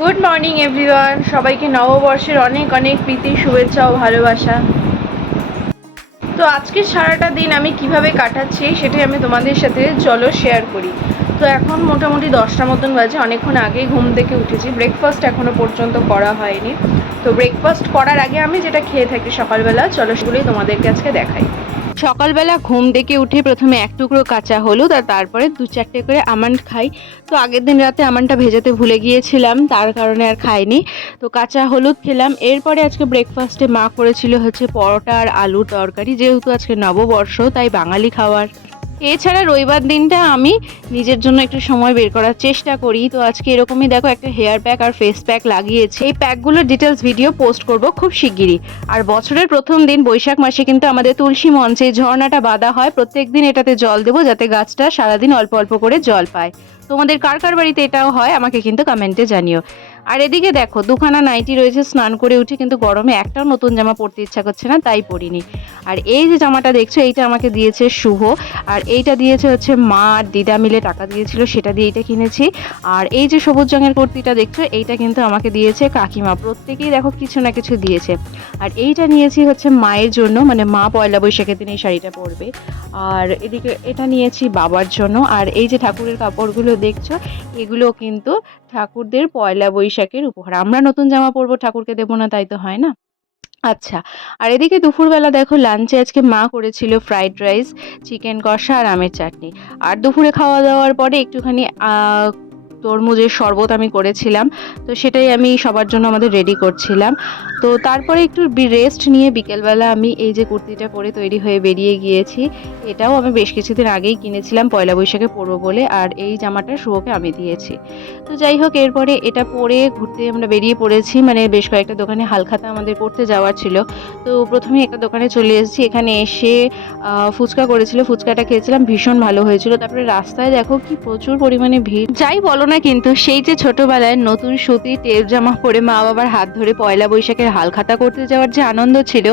Good morning everyone, সবাইকে নববর্ষের অনেক অনেক প্রীতি, শুভেচ্ছা ও ভালোবাসা। তো আজকের সারাটা দিন আমি কিভাবে কাটাচ্ছি সেটাই আমি তোমাদের সাথে চলো শেয়ার করি। তো এখন মোটামুটি 10টা মতন বাজে, অনেকক্ষণ আগেই ঘুম থেকে উঠেছি। ব্রেকফাস্ট এখনও পর্যন্ত করা হয়নি। তো ব্রেকফাস্ট করার আগে আমি যেটা খেয়ে থাকি সকালবেলা, চলো সেগুলোই তোমাদেরকে আজকে দেখাই। সকালবেলা ঘুম থেকে উঠে প্রথমে এক টুকরো কাঁচা হলুদ আর তারপরে 2-4টে করে আমন্ড খাই। তো আগের দিন রাতে আমন্ডটা ভেজাতে ভুলে গিয়েছিলাম, তার কারণে আর খাইনি। তো কাঁচা হলুদ খেলাম। এরপরে আজকে ব্রেকফাস্টে মা করেছিল হচ্ছে পরোটা আর আলুর তরকারি, যেহেতু আজকে নববর্ষ তাই বাঙালি খাবার। এছাড়া রবিবার দিনটা আমি নিজের জন্য একটু সময় বের করার চেষ্টা করি। তো আজকে এরকমই দেখো একটা হেয়ার প্যাক আর ফেস প্যাক লাগিয়েছি। এই প্যাকগুলোর ডিটেলস ভিডিও পোস্ট করব খুব শিগগিরই। আর বছরের প্রথম দিন বৈশাখ মাসে কিন্তু আমাদের তুলসী মঞ্চে ঝর্ণাটা বাঁধা হয়। প্রত্যেক দিন এটাতে জল দেবো যাতে গাছটা সারাদিন অল্প অল্প করে জল পায়। তোমাদের কার কার বাড়িতে এটাও হয় আমাকে কিন্তু কমেন্টে জানিও। আর এদিকে দেখো দুখানা নাইটি রয়েছে, স্নান করে উঠে কিন্তু গরমে একটাও নতুন জামা পরতে ইচ্ছা করছে না, তাই পরিনি। আর এই যে জামাটা দেখছো এইটা আমাকে দিয়েছে শুভ, আর এইটা দিয়েছে হচ্ছে মা আর দিদা মিলে টাকা দিয়েছিল, সেটা দিয়ে এইটা কিনেছি। আর এই যে সবুজ রঙের কুর্তিটা দেখছো এইটা কিন্তু আমাকে দিয়েছে কাকিমা। প্রত্যেকেই দেখো কিছু না কিছু দিয়েছে। আর এইটা নিয়েছি হচ্ছে মায়ের জন্য, মানে মা পয়লা বৈশাখের দিন এই শাড়িটা পরবে। আর এদিকে এটা নিয়েছি বাবার জন্য। আর এই যে ঠাকুরের কাপড়গুলো দেখছো এগুলো কিন্তু ঠাকুরদের পয়লা বৈশাখের উপহার। আমরা নতুন জামা পরবো, ঠাকুরকে দেবো না, তাই তো হয় না। আচ্ছা, আর এদিকে দুপুরবেলা দেখো লাঞ্চে আজকে মা করেছিল ফ্রাইড রাইস, চিকেন কষা আর আমের চাটনি। আর দুপুরে খাওয়া দাওয়ার পরে একটুখানি তরমুজের শরবত আমি করেছিলাম। তো সেটাই আমি সবার জন্য আমাদের রেডি করছিলাম। তো তারপরে একটু রেস্ট নিয়ে বিকেলবেলা আমি এই যে কুর্তিটা পরে তৈরি হয়ে বেরিয়ে গিয়েছি। এটাও আমি বেশ কিছুদিন আগেই কিনেছিলাম পয়লা বৈশাখে পরবো বলে, আর এই জামাটা শুভকে আমি দিয়েছি। তো যাই হোক, এরপরে এটা পরে ঘুরতে আমরা বেরিয়ে পড়েছি, মানে বেশ কয়েকটা দোকানে হালখাতা আমাদের করতে যাওয়ার ছিল। তো প্রথমে একটা দোকানে চলে এসেছি, এখানে এসে ফুচকা করেছিল, ফুচকাটা খেয়েছিলাম, ভীষণ ভালো হয়েছিল। তারপরে রাস্তায় দেখো কি প্রচুর পরিমাণে ভিড়, যাই বলো না কিন্তু সেই যে ছোটবেলায় নতুন সুতির টেপ জামা পরে মা বাবার হাত ধরে পয়লা বৈশাখের হালখাতা করতে যাওয়ার যে আনন্দ ছিল,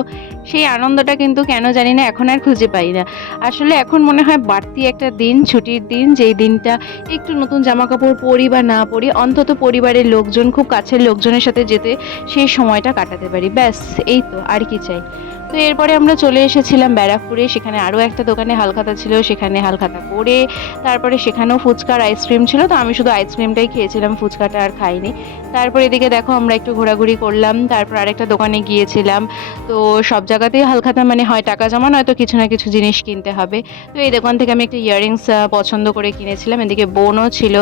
সেই আনন্দটা কিন্তু কেন জানি না এখন আর খুঁজে পাই না। আসলে এখন মনে হয় বাড়তি একটা দিন, ছুটির দিন, যেই দিনটা একটু নতুন জামা কাপড় পরি বা না পরি, অন্তত পরিবারের লোকজন, খুব কাছের লোকজনের সাথে যেতে সেই সময়টা কাটাতে পারি, ব্যাস এই তো, আর কি চাই। তো এরপরে আমরা চলে এসেছিলাম ব্যারাকপুরে, সেখানে আরও একটা দোকানে হালখাতা ছিল, সেখানে হালখাতা করে তারপরে সেখানেও ফুচকা আর আইসক্রিম ছিল। তো আমি শুধু আইসক্রিমটাই খেয়েছিলাম, ফুচকাটা আর খাইনি। তারপর এদিকে দেখো আমরা একটু ঘোরাঘুরি করলাম, তারপর আরেকটা দোকানে গিয়েছিলাম। তো সব জায়গাতেই হালখাতা মানে হয় টাকা জমা, নয়তো কিছু না কিছু জিনিস কিনতে হবে। তো এই দোকান থেকে আমি একটা ইয়াররিংস পছন্দ করে কিনেছিলাম। এদিকে বোনও ছিল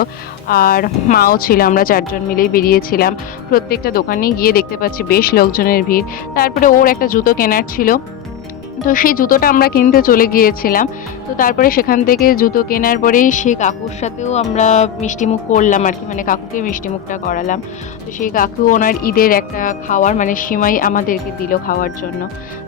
আর মাও ছিল, আমরা চারজন মিলেই বেরিয়েছিলাম। প্রত্যেকটা দোকানে গিয়ে দেখতে পাচ্ছি বেশ লোকজনের ভিড়। তারপরে ওর একটা জুতো কেনার ছিল, তো সেই জুতোটা আমরা কিনতে চলে গিয়েছিলাম। তো তারপরে সেখান থেকে জুতো কেনার পরেই সেই কাকুর সাথেও আমরা মিষ্টিমুখ করলাম আর কি, মানে কাকুকে মিষ্টিমুখটা করালাম। তো সেই কাকু ওনার ঈদের একটা খাওয়ার মানে সিমাই আমাদেরকে দিল খাওয়ার জন্য।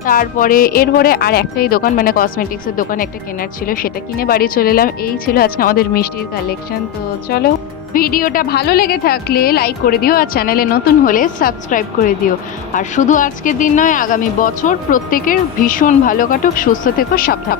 তারপরে এরপরে আর একটাই দোকান, মানে কসমেটিক্সের দোকান একটা কেনার ছিল, সেটা কিনে বাড়ি চলে এলাম। এই ছিল আজকে আমাদের মিষ্টির কালেকশন। তো চলো, ভিডিওটা ভালো লেগে থাকলে লাইক করে দিও, আর চ্যানেলে নতুন হলে সাবস্ক্রাইব করে দিও। আর শুধু আজকের দিন নয়, আগামী বছর প্রত্যেকের ভীষণ ভালো কাটুক, সুস্থ থেকো, সাবধান।